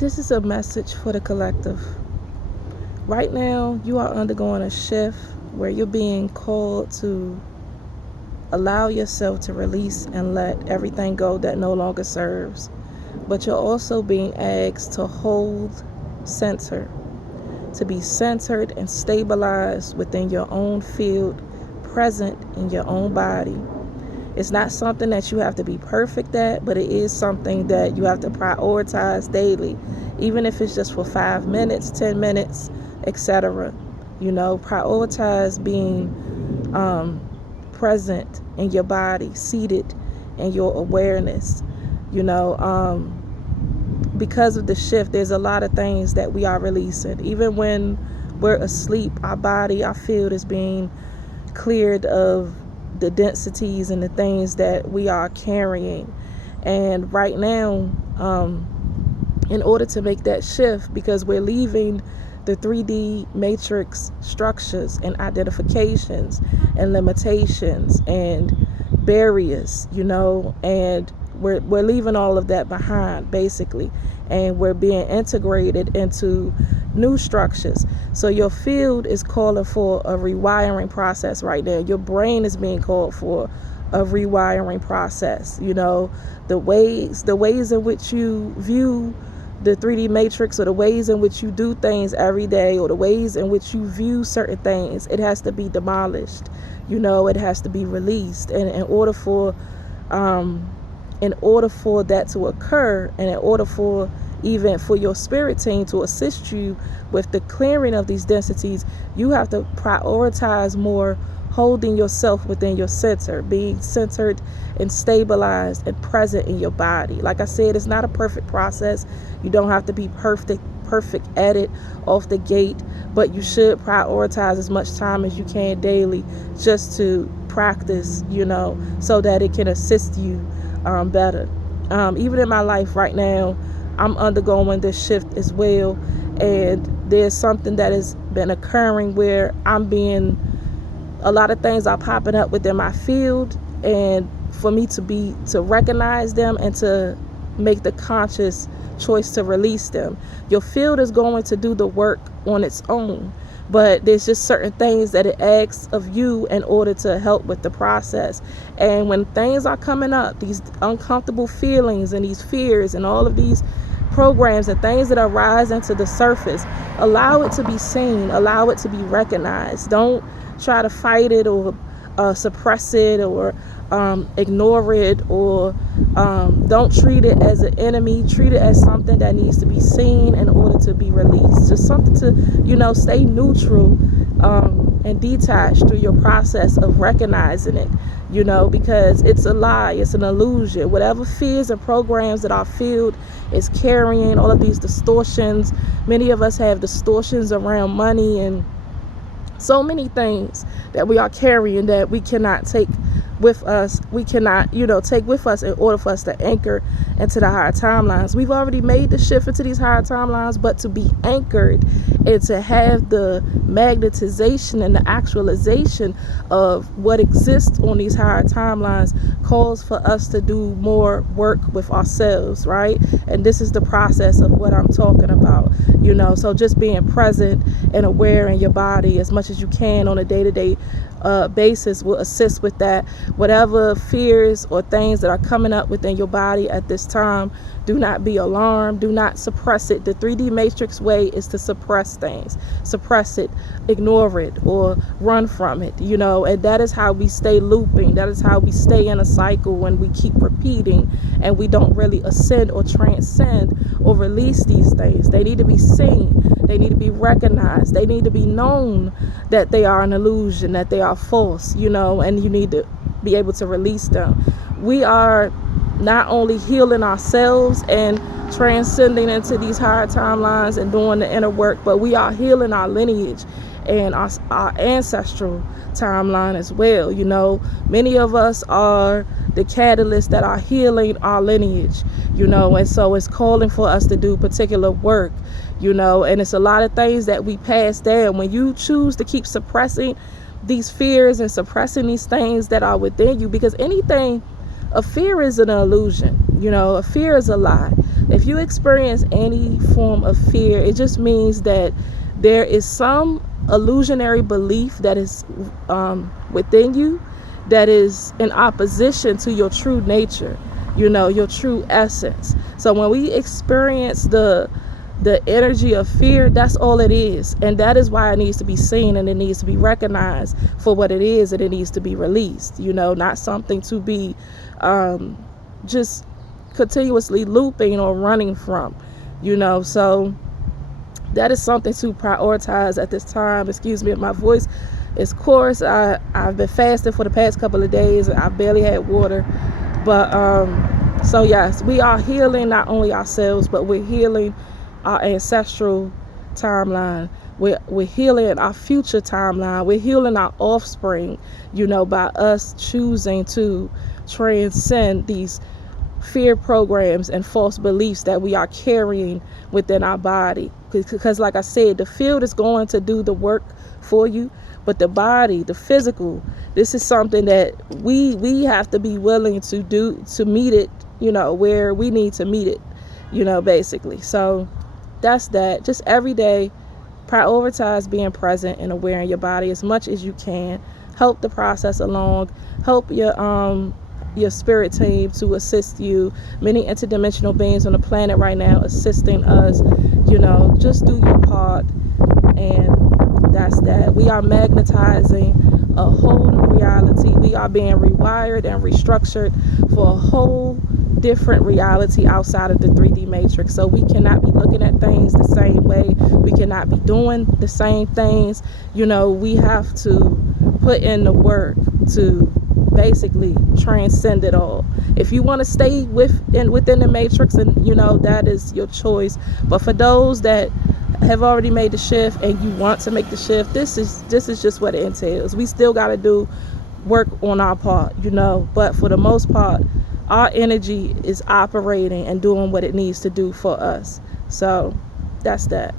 This is a message for the collective. Right now, you are undergoing a shift where you're being called to allow yourself to release and let everything go that no longer serves. But you're also being asked to hold center, to be centered and stabilized within your own field, present in your own body. It's not something that you have to be perfect at, but it is something that you have to prioritize daily, even if it's just for 5 minutes, 10 minutes, etc. Prioritize being present in your body, seated in your awareness. Because of the shift, there's a lot of things that we are releasing. Even when we're asleep, our body, our field is being cleared of the densities and the things that we are carrying. And right now, in order to make that shift, because we're leaving the 3D matrix structures and identifications and limitations and barriers, and we're leaving all of that behind, basically, and we're being integrated into new structures. So your field is calling for a rewiring process right now. Your brain is being called for a rewiring process. The ways in which you view the 3D matrix, or the ways in which you do things every day, or the ways in which you view certain things, it has to be demolished. It has to be released. And in order for that to occur, and in order for even for your spirit team to assist you with the clearing of these densities, you have to prioritize more holding yourself within your center, being centered and stabilized and present in your body. Like I said, it's not a perfect process. You don't have to be perfect at it off the gate, but you should prioritize as much time as you can daily just to practice, so that it can assist you better. Even in my life right now, I'm undergoing this shift as well, and there's something that has been occurring where a lot of things are popping up within my field, and for me to recognize them and to make the conscious choice to release them. Your field is going to do the work on its own, but there's just certain things that it asks of you in order to help with the process. And when things are coming up, these uncomfortable feelings and these fears and all of these programs and things that are rising to the surface, allow it to be seen, allow it to be recognized. Don't try to fight it or suppress it or ignore it, or don't treat it as an enemy. Treat it as something that needs to be seen in order to be released. Just something to stay neutral and detached through your process of recognizing it, because it's a lie, it's an illusion. Whatever fears and programs that our field is carrying, all of these distortions, many of us have distortions around money and so many things that we are carrying that we cannot take with us. We cannot, take with us in order for us to anchor into the higher timelines. We've already made the shift into these higher timelines, but to be anchored and to have the magnetization and the actualization of what exists on these higher timelines calls for us to do more work with ourselves, right? And this is the process of what I'm talking about, so just being present and aware in your body as much as you can on a day-to-day basis will assist with that. Whatever fears or things that are coming up within your body at this time, do not be alarmed. Do not suppress it. The 3D matrix way is to suppress things, suppress it, ignore it, or run from it, and that is how we stay looping. That is how we stay in a cycle when we keep repeating and we don't really ascend or transcend or release these things. They need to be seen. They need to be recognized. They need to be known that they are an illusion, that they are false, and you need to be able to release them. We are not only healing ourselves and transcending into these higher timelines and doing the inner work, but we are healing our lineage and our ancestral timeline as well. Many of us are the catalysts that are healing our lineage, and so it's calling for us to do particular work, and it's a lot of things that we pass down. When you choose to keep suppressing these fears and suppressing these things that are within you, because a fear is an illusion, a fear is a lie. If you experience any form of fear, it just means that there is some illusionary belief that is within you that is in opposition to your true nature, your true essence. So when we experience the energy of fear, that's all it is. And that is why it needs to be seen, and it needs to be recognized for what it is, and it needs to be released, not something to be just continuously looping or running from, so that is something to prioritize at this time. Excuse me if my voice is coarse. I've been fasting for the past couple of days. I barely had water. But so yes, we are healing not only ourselves, but we're healing our ancestral timeline. We're healing our future timeline. We're healing our offspring, by us choosing to transcend these fear programs and false beliefs that we are carrying within our body. Because like I said, the field is going to do the work for you, but the body, the physical, this is something that we have to be willing to do to meet it, where we need to meet it, basically. So that's that. Just every day, prioritize being present and aware in your body as much as you can. Help the process along. Help your spirit team to assist you. Many interdimensional beings on the planet right now assisting us. Just do your part, and that's that. We are magnetizing a whole new reality. We are being rewired and restructured for a whole different reality outside of the 3D matrix. So we cannot be looking at things the same way. We cannot be doing the same things. We have to put in the work to basically transcend it all. If you want to stay within the matrix, and that is your choice. But for those that have already made the shift and you want to make the shift, this is just what it entails. We still got to do work on our part, but for the most part, our energy is operating and doing what it needs to do for us. So that's that.